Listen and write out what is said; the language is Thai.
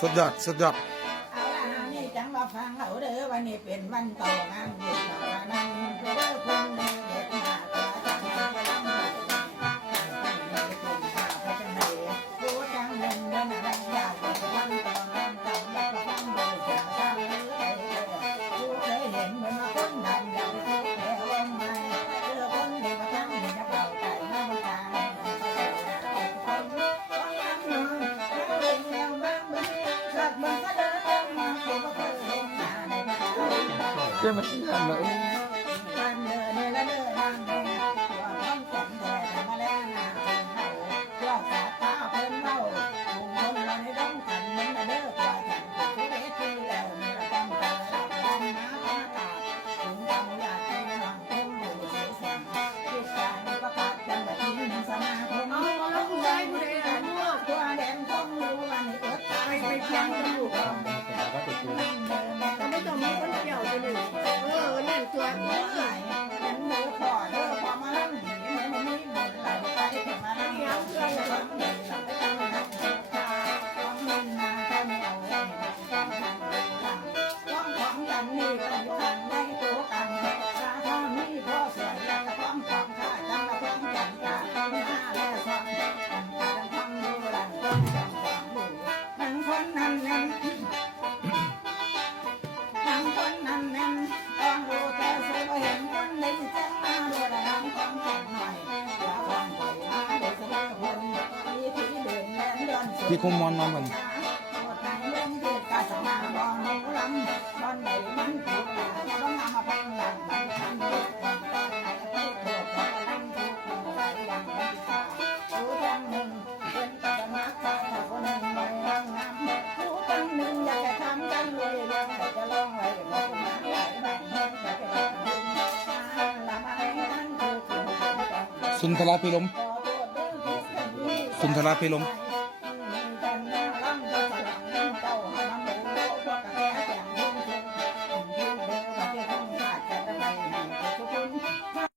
สุดยอดสุดยอดเอาละนี่จังมาฟังเอาเด้อวันนี้เป็นวันโตงานบุญต่อนั้นเด้อคนเด็กหน้าตาจังก็ลำบากเป็นข้าพระเจ้าผู้จังเงินเดินอะไรยากวันต่องานต่างแล้วก็ฟังดูจะทำหรือไงผู้เคยเห็นเหมือนมาคนดันดังทุกแถวงไม่เจอคนเด็กมาทั้งมีนักเบาใจมาบางการคนน้ำน้อยเรื่องแนวบ้างเบิ่งสักเบิ่งก็เดินมาผู้ก็เคยเห็นหน้าในบ้าน เจ้ามันงานเลย การเดินเนี่ยละเดินทางแดงตัวต้องแข็งแรงมาแล้วหน้าเพิ่นเฮาตัวสาตาเพิ่นเมาลุงคนเราในต้องกันเหมือนละเด้อตัวแข็งผู้เวทีแล้วนี่ละต้องการหลับดันน้ำตาตาลุงทำอยากให้น้องเพิ่มอยู่เสียแสงคิดการประกาศจังแบบนี้สมาคมแล้วผู้ใดผู้ใดกันตัวแดงต้องรู้วันนี้เอิดตายไปเพียงอยู่กองแดงนั่งเดินแม่ก็ไม่ต้องมีคนเกี่ยวกันเลยนั่นตัวเมื่อไหร่เป็นมือขอเด้อพอมาลั่งหนีเหมือนมีเหมือนไหลไปแต่มาลั่งเงาเพื่อนหลังหนีหลังไปตั้งหลังตาต้องมินนาข้าวเหนียวต้องทำต้องของกันนี่ก็อยู่กันในตัวกันราคามีพ่อเสียแล้วก็ต้องของข้าจังละต้องกันกาต้องหน้าและซ้อนกันกันฟังดูหลังต้องจังฟังดูนั่งคนนั้นนั้นนั่งคนนั้นนั้นต้องรู้แต่สุดเห็นคนเล่นจังมาดูระดับของแข็งหน่อยอย่าฟังไปมาโดยสบายคนที่ที่เดินแล่นย้อนสุด พี่คุมมอนนอนมัน เรื่องเกิดการสมาบอนหนูลำบอนใดมันถูกแต่ก็ต้องนำมาพังหลังมันทำถูกต้องการไหนไม่ถูกต้องลำถูกต้องใจอย่างไม่ตาผู้ทั้งหนึ่งเป็นปัจมาตาถ้าคนหนึ่งไม่รังงามผู้ทั้งหนึ่งอยากจะทำกันรวยเรื่องแต่จะลองไว้พอมาหลายแบบเงินแต่จะเป็นดินละไม้นั่นคือคุณ สุนทราพิรมสุนทราพิรม ไ